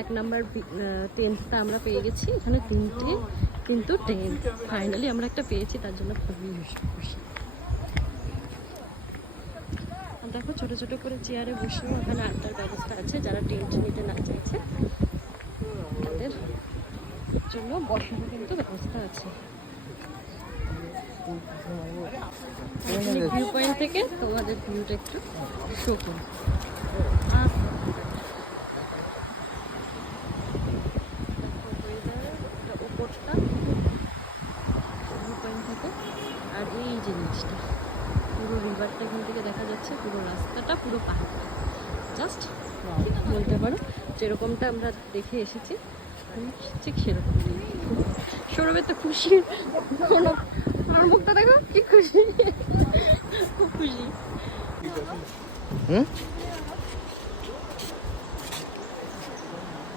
1 number টেন্টটা আমরা পেয়ে গেছি। এখানে 3টে কিন্তু টেন্ট, ফাইনালি আমরা একটা পেয়েছি, তার জন্য খুবই খুশি। দেখো ছোট ছোট করে চেয়ারে বসেও ওখানে আড্ডার ব্যবস্থা আছে, যারা টেন্ট নিতে না চাইছে তাদের জন্য বসার কিন্তু ব্যবস্থা আছে। ভিউ পয়েন্ট থেকে তোমাদের ভিউটা একটু শো করি। ওপরটা ভিউ পয়েন্ট থেকে, আর এই জিনিসটা পুরো রিভারটা এখান থেকে দেখা যাচ্ছে, পুরো রাস্তাটা, পুরো পাহাড়টা। জাস্ট বলতে পারো যেরকমটা আমরা দেখে এসেছি ঠিক সেরকম। সৌরভের তো খুশি, আমার মুখটা দেখো কি খুশি, খুব খুশি।